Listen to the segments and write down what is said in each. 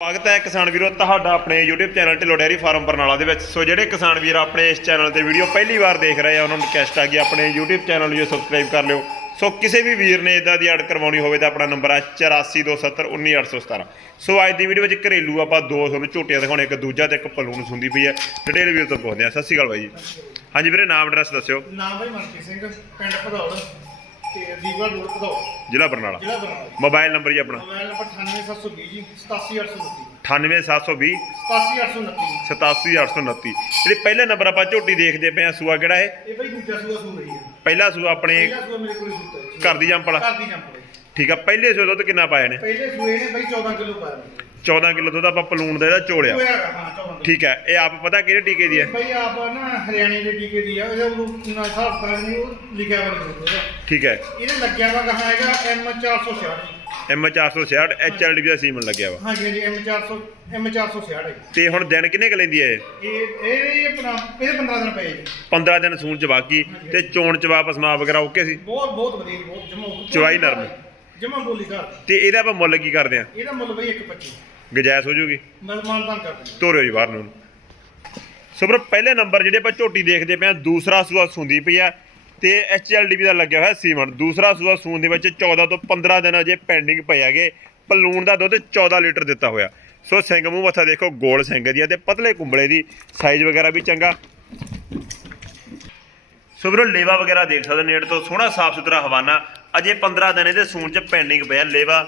ਸਵਾਗਤ ਹੈ ਕਿਸਾਨ ਵੀਰੋ, ਤੁਹਾਡਾ ਆਪਣੇ YouTube channel Dhillon dairy farm Barnala ਦੇ ਵਿੱਚ। ਸੋ ਜਿਹੜੇ ਕਿਸਾਨ ਵੀਰ ਆਪਣੇ ਇਸ ਚੈਨਲ ਤੇ ਵੀਡੀਓ ਪਹਿਲੀ ਵਾਰ ਦੇਖ ਰਹੇ ਆ, ਉਹਨਾਂ ਨੂੰ ਰਿਕਵੈਸਟ ਆ ਕਿ ਆਪਣੇ YouTube ਚੈਨਲ ਨੂੰ ਸਬਸਕ੍ਰਾਈਬ ਕਰ ਲਿਓ। ਸੋ ਕਿਸੇ ਵੀ ਵੀਰ ਨੇ ਇਦਾਂ ਦੀ ਐਡ ਕਰਵਾਉਣੀ ਹੋਵੇ ਤਾਂ ਆਪਣਾ ਨੰਬਰ ਹੈ 8427191817 ਸੋ ਅੱਜ ਦੀ ਵੀਡੀਓ ਵਿੱਚ ਘਰੇਲੂ ਆਪਾਂ ਦੋ ਤੁਹਾਨੂੰ ਝੋਟੀਆਂ ਦਿਖਾਉਣੇ, ਇੱਕ ਦੂਜਾ ਤੇ ਇੱਕ ਪਲੂਣ ਸੁੰਦੀ ਪਈ ਹੈ। ਡਿਟੇਲ ਵੀਰ ਤੋਂ ਪੁੱਛਦੇ ਆ ਸਤਿ ਸ਼੍ਰੀ ਅਕਾਲ ਬਾਈ ਜੀ। ਹਾਂਜੀ ਵੀਰੇ, ਨਾਮ ਐਡਰੈਸ ਦੱਸਿਓ। ਨਾਮ ਭਾਈ ਮਨਕੀ ਸਿੰਘ, ਪਿੰਡ ਭਦੌੜ। ਤੇ ਦੀਵਾ ਰੋਡ ਭਦੌੜ ਜ਼ਿਲ੍ਹਾ ਬਰਨਾਲਾ। ਜ਼ਿਲ੍ਹਾ ਬਰਨਾਲਾ। ਮੋਬਾਈਲ ਨੰਬਰ ਜੀ ਆਪਣਾ। ਮੋਬਾਈਲ ਨੰਬਰ 98720 ਜੀ 87829 98720 87829 87829 ਜਿਹੜੀ ਪਹਿਲੇ ਨੰਬਰ ਆਪਾਂ ਝੋਟੀ ਦੇਖਦੇ ਪਏ ਆ ਸੂਆ ਕਿਹੜਾ ਹੈ ਇਹ ਭਾਈ ਦੂਜਾ ਸੂਆ ਸੂ ਰਹੀ ਹੈ ਪਹਿਲਾ ਸੂਆ ਆਪਣੇ ਪਹਿਲਾ ਸੂਆ ਮੇਰੇ ਕੋਲ ਸੁੱਤਾ ਹੈ ਘਰ ਦੀ ਘਰ ਭਾਈ ਠੀਕ ਆ ਪਹਿਲੇ ਸੂਏ ਦੁੱਧ ਕਿੰਨਾ ਪਾਇਆ ਨੇ ਪਹਿਲੇ ਸੂਏ ਨੇ ਭਾਈ 14 ਕਿਲੋ ਪਾਇਆ। ਨੇ 14 ਕਿਲੋ ਦੁੱਧ ਆਪਾਂ ਪਲੂਣ ਦਾ ਇਹਦਾ ਚੋਲਿਆ। ਹੋਇਆ ਹੈਗਾ, ਹਾਂ 14 ਕਿਲੋ। ਠੀਕ ਹੈ ਇਹ ਆਪ ਪਤਾ ਕਿਹੜੇ ਟੀਕੇ ਦੀ ਹੈ? ਭਾਈ ਆਪ ਨਾ ਹਰਿਆਣੇ ਦੇ ਟੀਕੇ ਦੀ ਆ ਇਹਦਾ ਉਹ ਨਾ ਹਿਸਾਬ ਤਾਂ ਨਹੀਂ ਉਹ ਲਿਖਿਆ ਹੋਇਆ ਨਹੀਂ ਠੀਕ ਹੈ। ਇਹਦੇ ਲੱਗਿਆ ਵਾ ਕਹਾ ਹੈਗਾ M466 ਐਮ 466 ਐਚਐਲਡੀ ਦਾ ਸੀਮਨ ਲੱਗਿਆ ਵਾ। ਹਾਂਜੀ ਹਾਂਜੀ M400 M466 ਹੈ ਤੇ ਹੁਣ ਦਿਨ ਕਿੰਨੇ ਕ ਲੈਂਦੀ ਹੈ ਇਹ? ਇਹ ਇਹ ਆਪਣਾ ਇਹਦੇ 15 ਦਿਨ ਪਏ ਜੀ। 15 ਦਿਨ ਸੂਣ ਚ ਬਾਕੀ ਤੇ ਚੋਣ ਚ ਵਾਪਸ ਓਕੇ ਸੀ? ਬਹੁਤ ਬਹੁਤ ਵਧੀਆ ਜੀ ਬਹੁਤ ਜਮਾ ਚਵਾਈ ਨਰਮ। ਜਮਾ ਬੋਲੀ ਘਰ। ਤੇ ਇਹਦਾ ਆਪਾਂ ਮੁੱਲ ਕੀ ਕਰਦੇ ਆ ਇਹਦਾ ਮੁੱਲ ਬਈ 125 ਗਜਾਇਸ ਹੋ ਜੂਗੀ। ਮਲ ਮਾਨਤਾਨ ਕਰਦੇ ਨੇ। ਤੋਰਿਓ ਜੀ ਬਾਹਰ ਨੂੰ। ਸੋ ਪਹਿਲੇ ਨੰਬਰ ਜਿਹੜੇ ਆਪਾਂ ਝੋਟੀ ਦੇਖਦੇ ਪਏ ਆ ਦੂਸਰਾ ਸੂਆ ਸੁੰਦੀ ਪਈ ਆ ਤੇ ਐਚਐਲਡੀਬੀ ਦਾ ਲੱਗਿਆ ਹੋਇਆ ਸੀਮਨ। ਦੂਸਰਾ ਸੂਆ ਸੂਨ ਦੇ ਵਿੱਚ 14 ਤੋਂ 15 ਦਿਨ ਅਜੇ ਪੈਂਡਿੰਗ ਪਏ ਹੈਗੇ। ਪਲੂਣ ਦਾ ਦੁੱਧ 14 ਲੀਟਰ ਦਿੱਤਾ ਹੋਇਆ। ਸੋ ਸਿੰਘ ਮੂੰਹ ਮੱਥਾ ਦੇਖੋ ਗੋਲ ਸਿੰਘ ਦੀ ਤੇ ਪਤਲੇ ਕੁੰਬਲੇ ਦੀ ਸਾਈਜ਼ ਵਗੈਰਾ ਵੀ ਚੰਗਾ। ਸੋ ਵੀਰੋ ਲੇਵਾ ਵਗੈਰਾ ਦੇਖ ਸਕਦੇ ਨੇੜੇ ਤੋਂ। ਸੋਹਣਾ ਸਾਫ਼ ਸੁਥਰਾ ਹਵਾਨਾ। ਅਜੇ 15 ਦਿਨ ਇਹਦੇ ਸੂਣ ਚ ਪੈਂਡਿੰਗ ਪਿਆ। ਲੇਵਾ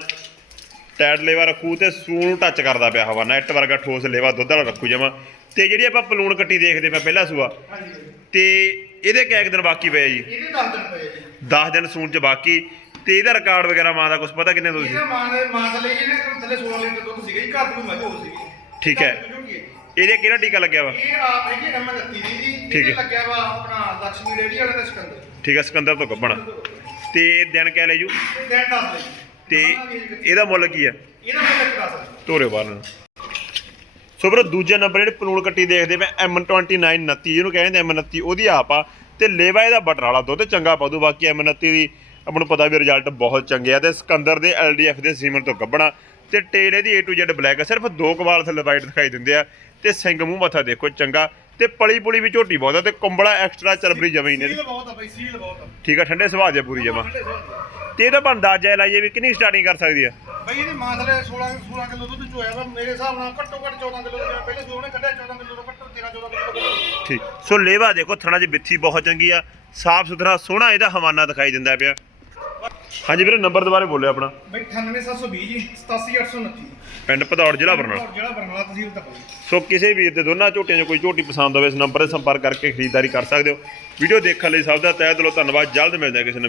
ਟੈਟ ਲੇਵਾ ਰੱਖੂ ਤੇ ਸੂਣ ਨੂੰ ਟੱਚ ਕਰਦਾ ਪਿਆ ਹਵਾਨਾ ਇੱਟ ਵਰਗਾ ਠੋਸ ਲੇਵਾ ਦੁੱਧ ਵਾਲਾ ਰੱਖੂ ਜਮਾ। ਤੇ ਜਿਹੜੀ ਆਪਾਂ ਪਲੂਣ ਕੱਟੀ ਦੇਖਦੇ ਪਏ ਪਹਿਲਾ ਸੂਆ। ਤੇ ਇਹਦੇ ਕਿੰਨੇ ਕੁ ਦਿਨ ਬਾਕੀ ਪਏ ਜੀ? ਇਹਦੇ 10 ਦਿਨ ਪਏ ਜੀ। 10 ਦਿਨ ਸੂਣ ਚ ਬਾਕੀ। ਤੇ ਇਹਦਾ ਰਿਕਾਰਡ ਵਗੈਰਾ ਮਾਂ ਦਾ ਕੁਝ ਪਤਾ ਕਿੰਨੇ ਤੁਸੀਂ ਇਹਦਾ ਮਾਂ ਦੇ ਮਾਂ ਦੇ ਲਈ ਇਹਨੇ ਥੱਲੇ 16 ਲੀਟਰ ਦੁੱਧ ਸੀਗਾ ਜੀ ਘਰ ਦੀ ਮੱਝ ਹੋ ਸੀਗੀ। ਠੀਕ ਹੈ। ਇਹਦੇ ਕਿਹੜਾ ਟੀਕਾ ਲੱਗਿਆ ਵਾ? ਇਹ ਆਪ ਹੈਗੀ M29 ਦੀ ਜੀ। ਠੀਕ ਹੈ। ਲੱਗਿਆ ਵਾ ਆਪਣਾ ਲక్ష్ਮੀ ਡੇਰੀ ਵਾਲੇ ਦਾ ਸਿਕੰਦਰ। ਠੀਕ ਹੈ ਸਿਕੰਦਰ ਤੋਂ ਗੱਬਣਾ। ਤੇ ਦਿਨ ਕਿਆ ਲੈ ਜੂ? ਦਿਨ ਦੱਸ ਲਈ ਤੇ ਇਹਦਾ ਮੁੱਲ ਕੀ ਆ ਇਹਦਾ ਮੁੱਲ ਕਿੰਨਾ ਸਰ ਤੋਰੇ ਬਾਹਰ ਨੂੰ। ਸੋ ਵੀਰੋ ਦੂਜੇ ਨੰਬਰ ਜਿਹੜੇ ਪਲੂਣ ਕੱਟੀ ਦੇਖਦੇ ਪਏ M29 29 ਜਿਹਨੂੰ ਕਹਿੰਦੇ M29 ਉਹਦੀ ਆਪ ਆ ਤੇ ਲੇਵਾ ਇਹਦਾ ਬਟਰ ਵਾਲਾ ਦੁੱਧ ਚੰਗਾ ਪਾਦੂ ਬਾਕੀ M29 ਦੀ ਆਪਾਂ ਨੂੰ ਪਤਾ ਵੀ ਰਿਜ਼ਲਟ ਬਹੁਤ ਚੰਗੇ ਆ ਤੇ ਸਿਕੰਦਰ ਦੇ LDF ਦੇ ਸੀਮਨ ਤੋਂ ਗੱਬਣਾ ਤੇ ਟੇਲ ਇਹਦੀ A to Z ਬਲੈਕ ਆ ਸਿਰਫ ਦੋ ਕਵਾਲ ਥੱਲੇ ਵਾਈਟ ਦਿਖਾਈ ਦਿੰਦੇ ਆ ਤੇ ਸਿੰਘ ਮੂੰਹ ਮੱਥਾ ਦੇਖੋ ਚੰਗਾ ਤੇ ਪਲੀ ਪੁਲੀ ਵੀ ਝੋਟੀ ਬਹੁਤ ਆ ਤੇ ਕੁੰਬਲਾ ਐਕਸਟਰਾ ਚਰਬਰੀ ਜਮੀ ਨੇ ਸੀਲ ਬਹੁਤ ਆ ਬਈ ਸੀਲ ਬਹੁਤ ਆ। ਠੀਕ ਆ ਠੰਡੇ ਸੁਭਾਅ ਦੇ ਪੂਰੀ ਜਮਾ। ਤੇ ਇਹਦਾ ਆਪਾਂ ਅੰਦਾਜ਼ਾ ਲਾਈਏ ਵੀ ਕਿੰਨੀ ਸਟਾਰਟਿੰਗ ਕਰ ਸਕਦੀ ਆ? ਬਈ ਇਹਦੇ ਮਾਂ ਥਲੇ 16 16 ਕਿਲੋ ਦੁੱਧ ਚੋਇਆ ਵਾ ਮੇਰੇ ਹਿਸਾਬ ਨਾਲ ਘੱਟੋ ਘੱਟ 14 ਕਿਲੋ ਪਹਿਲੇ ਨੇ ਕੱਢਿਆ 14 ਕਿਲੋ ਤੋਂ ਘੱਟੋ 13 14 ਕਿਲੋ ਤੋਂ ਠੀਕ। ਸੋ ਲੇਵਾ ਦੇਖੋ ਥਣਾ 'ਚ ਬਿੱਥੀ ਬਹੁਤ ਚੰਗੀ ਆ ਸਾਫ਼ ਸੁਥਰਾ ਸੋਹਣਾ ਇਹਦਾ ਹਵਾਨਾ ਦਿਖਾਈ ਦਿੰਦਾ ਪਿਆ। ਹਾਂਜੀ ਵੀਰੇ ਨੰਬਰ ਦੁਬਾਰੇ ਬੋਲਿਓ ਆਪਣਾ। ਬਈ 98720 ਜੀ 87829 ਪਿੰਡ ਭਦੌੜ ਜ਼ਿਲ੍ਹਾ ਬਰਨਾਲਾ। ਜਿਹੜਾ ਬਰਨਾਲਾ ਤਹਿਸੀਲ ਤਪਲੀ ਸੋ ਕਿਸੇ ਵੀਰ ਦੇ ਦੋਨਾਂ ਝੋਟੀਆਂ 'ਚੋਂ ਕੋਈ ਝੋਟੀ ਪਸੰਦ ਹੋਵੇ ਇਸ ਨੰਬਰ ਤੇ ਸੰਪਰਕ ਕਰਕੇ ਖਰੀਦਦਾਰੀ ਕਰ ਸਕਦੇ ਹੋ। ਵੀਡੀਓ ਦੇਖਣ ਲਈ ਸਭ ਦਾ ਤਹਿ ਦਿਲੋਂ ਧੰਨਵਾਦ। ਜਲਦ ਮਿਲਦੇ ਹਾਂ ਕਿਸੇ ਨਵੀਂ